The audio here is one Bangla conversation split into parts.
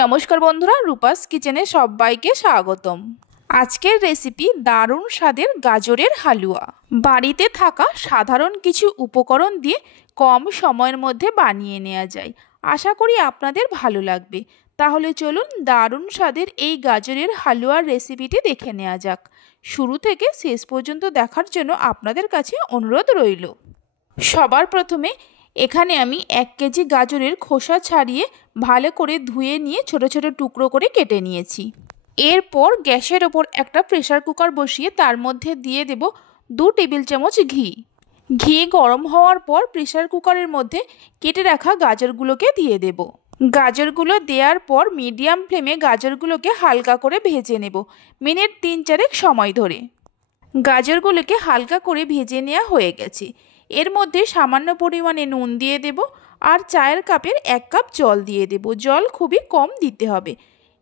নমস্কার বন্ধুরা, রূপাস কিচেনে সবাইকে স্বাগতম। আজকের রেসিপি দারুণ স্বাদের গাজরের হালুয়া। বাড়িতে থাকা সাধারণ কিছু উপকরণ দিয়ে কম সময়ের মধ্যে বানিয়ে নেওয়া যায়। আশা করি আপনাদের ভালো লাগবে। তাহলে চলুন দারুণ স্বাদের এই গাজরের হালুয়ার রেসিপিটি দেখে নেওয়া যাক। শুরু থেকে শেষ পর্যন্ত দেখার জন্য আপনাদের কাছে অনুরোধ রইল। সবার প্রথমে এখানে আমি 1 কেজি গাজরের খোসা ছাড়িয়ে ভালো করে ধুয়ে নিয়ে ছোট ছোট টুকরো করে কেটে নিয়েছি। এরপর গ্যাসের ওপর একটা প্রেসার কুকার বসিয়ে তার মধ্যে দিয়ে দেব 2 টেবিল চামচ ঘি। ঘি গরম হওয়ার পর প্রেসার কুকারের মধ্যে কেটে রাখা গাজরগুলোকে দিয়ে দেব। গাজরগুলো দেওয়ার পর মিডিয়াম ফ্লেমে গাজরগুলোকে হালকা করে ভেজে নেব মিনিট 3-4 সময় ধরে। গাজরগুলোকে হালকা করে ভেজে নেওয়া হয়ে গেছে। এর মধ্যে সামান্য পরিমাণে নুন দিয়ে দেব আর চায়ের কাপের 1 কাপ জল দিয়ে দেব। জল খুবই কম দিতে হবে।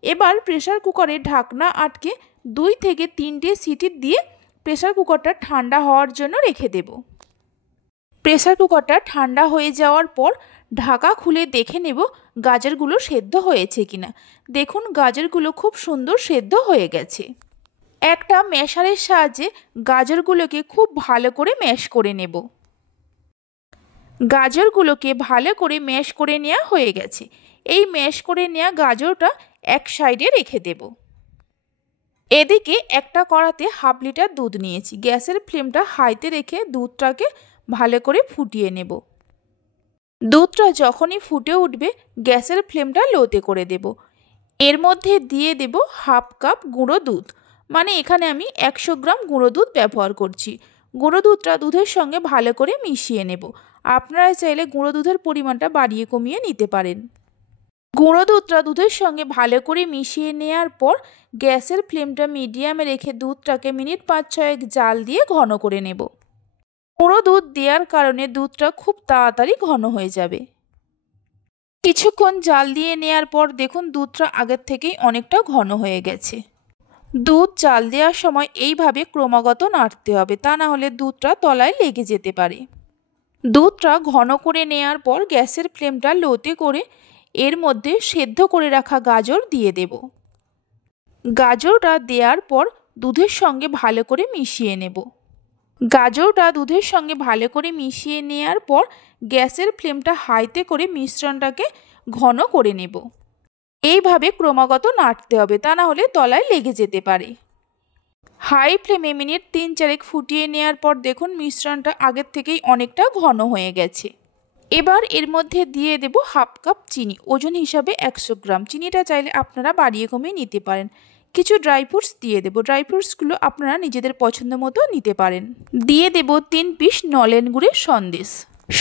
এবার প্রেসার কুকারে ঢাকনা আটকে 2 থেকে 3টে সিটি দিয়ে প্রেসার কুকারটা ঠান্ডা হওয়ার জন্য রেখে দেব। প্রেসার কুকারটা ঠান্ডা হয়ে যাওয়ার পর ঢাকা খুলে দেখে নেব গাজরগুলো সেদ্ধ হয়েছে কিনা। দেখুন গাজরগুলো খুব সুন্দর সেদ্ধ হয়ে গেছে। একটা ম্যাশারের সাহায্যে গাজরগুলোকে খুব ভালো করে ম্যাশ করে নেব। গাজরগুলোকে ভালো করে ম্যাশ করে নেওয়া হয়ে গেছে। এই ম্যাশ করে নেওয়া গাজরটা এক সাইডে রেখে দেব। এদিকে একটা কড়াতে 1/2 লিটার দুধ নিয়েছি। গ্যাসের ফ্লেমটা হাইতে রেখে দুধটাকে ভালো করে ফুটিয়ে নেব। দুধটা যখনই ফুটে উঠবে গ্যাসের ফ্লেমটা লোতে করে দেব। এর মধ্যে দিয়ে দেব 1/2 কাপ গুঁড়ো দুধ, মানে এখানে আমি 100 গ্রাম গুঁড়ো দুধ ব্যবহার করছি। গুঁড়ো দুধটা দুধের সঙ্গে ভালো করে মিশিয়ে নেব। আপনারা চাইলে গুঁড়ো দুধের পরিমাণটা বাড়িয়ে কমিয়ে নিতে পারেন। গুঁড়ো দুধটা দুধের সঙ্গে ভালো করে মিশিয়ে নেওয়ার পর গ্যাসের ফ্লেমটা মিডিয়ামে রেখে দুধটাকে মিনিট 5-6 জাল দিয়ে ঘন করে নেব। গুঁড়ো দুধ দেওয়ার কারণে দুধটা খুব তাড়াতাড়ি ঘন হয়ে যাবে। কিছুক্ষণ জাল দিয়ে নেওয়ার পর দেখুন দুধটা আগের থেকেই অনেকটা ঘন হয়ে গেছে। দুধ জাল দেওয়ার সময় এইভাবে ক্রমাগত নাড়তে হবে, তা না হলে দুধটা তলায় লেগে যেতে পারে। দুধটা ঘন করে নেওয়ার পর গ্যাসের ফ্লেমটা লোতে করে এর মধ্যে সেদ্ধ করে রাখা গাজর দিয়ে দেব। গাজরটা দেওয়ার পর দুধের সঙ্গে ভালো করে মিশিয়ে নেব। গাজরটা দুধের সঙ্গে ভালো করে মিশিয়ে নেওয়ার পর গ্যাসের ফ্লেমটা হাইতে করে মিশ্রণটাকে ঘন করে নেব। এইভাবে ক্রমাগত নাড়তে হবে, তা না হলে তলায় লেগে যেতে পারে। হাই ফ্লেমে মিনিট 3-4 ফুটিয়ে নেওয়ার পর দেখুন মিশ্রণটা আগের থেকেই অনেকটা ঘন হয়ে গেছে। এবার এর মধ্যে দিয়ে দেব 1/2 কাপ চিনি, ওজন হিসাবে 100 গ্রাম। চিনিটা চাইলে আপনারা বাড়িয়ে কমিয়ে নিতে পারেন। কিছু ড্রাই ফ্রুটস দিয়ে দেব। ড্রাই ফ্রুটসগুলো আপনারা নিজেদের পছন্দ মতো নিতে পারেন। দিয়ে দেব 3 পিস নলেন গুড়ের সন্দেশ।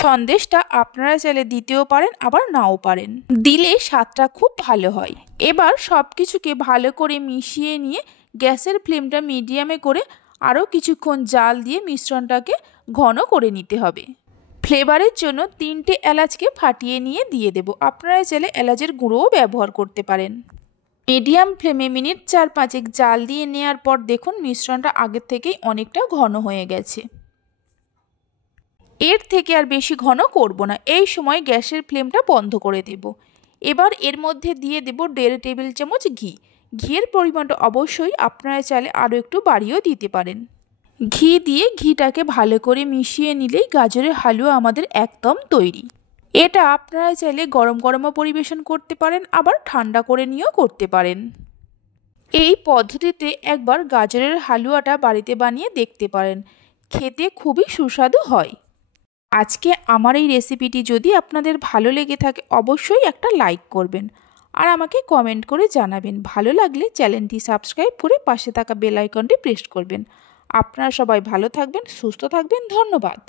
সন্দেশটা আপনারা চাইলে দিতেও পারেন আবার নাও পারেন। দিলে স্বাদটা খুব ভালো হয়। এবার সব কিছুকে ভালো করে মিশিয়ে নিয়ে গ্যাসের ফ্লেমটা মিডিয়ামে করে আরও কিছুক্ষণ জাল দিয়ে মিশ্রণটাকে ঘন করে নিতে হবে। ফ্লেভারের জন্য 3টে এলাচকে ফাটিয়ে নিয়ে দিয়ে দেব। আপনারা চাইলে এলাচের গুঁড়োও ব্যবহার করতে পারেন। মিডিয়াম ফ্লেমে মিনিট 4-5 জাল দিয়ে নেওয়ার পর দেখুন মিশ্রণটা আগের থেকেই অনেকটা ঘন হয়ে গেছে। এর থেকে আর বেশি ঘন করব না। এই সময় গ্যাসের ফ্লেমটা বন্ধ করে দেব। এবার এর মধ্যে দিয়ে দেব 1.5 টেবিল চামচ ঘি। ঘিয়ের পরিমাণটা অবশ্যই আপনারা চাইলে আরও একটু বাড়িয়েও দিতে পারেন। ঘি দিয়ে ঘিটাকে ভালো করে মিশিয়ে নিলেই গাজরের হালুয়া আমাদের একদম তৈরি। এটা আপনারা চাইলে গরম গরমও পরিবেশন করতে পারেন, আবার ঠান্ডা করে নিয়েও করতে পারেন। এই পদ্ধতিতে একবার গাজরের হালুয়াটা বাড়িতে বানিয়ে দেখতে পারেন। খেতে খুবই সুস্বাদু হয়। আজকে আমার এই রেসিপিটি যদি আপনাদের ভালো লেগে থাকে অবশ্যই একটা লাইক করবেন আর আমাকে কমেন্ট করে জানাবেন। ভালো লাগলে চ্যানেলটি সাবস্ক্রাইব করে পাশে থাকা বেল আইকনটি প্রেস করবেন। আপনারা সবাই ভালো থাকবেন, সুস্থ থাকবেন। ধন্যবাদ।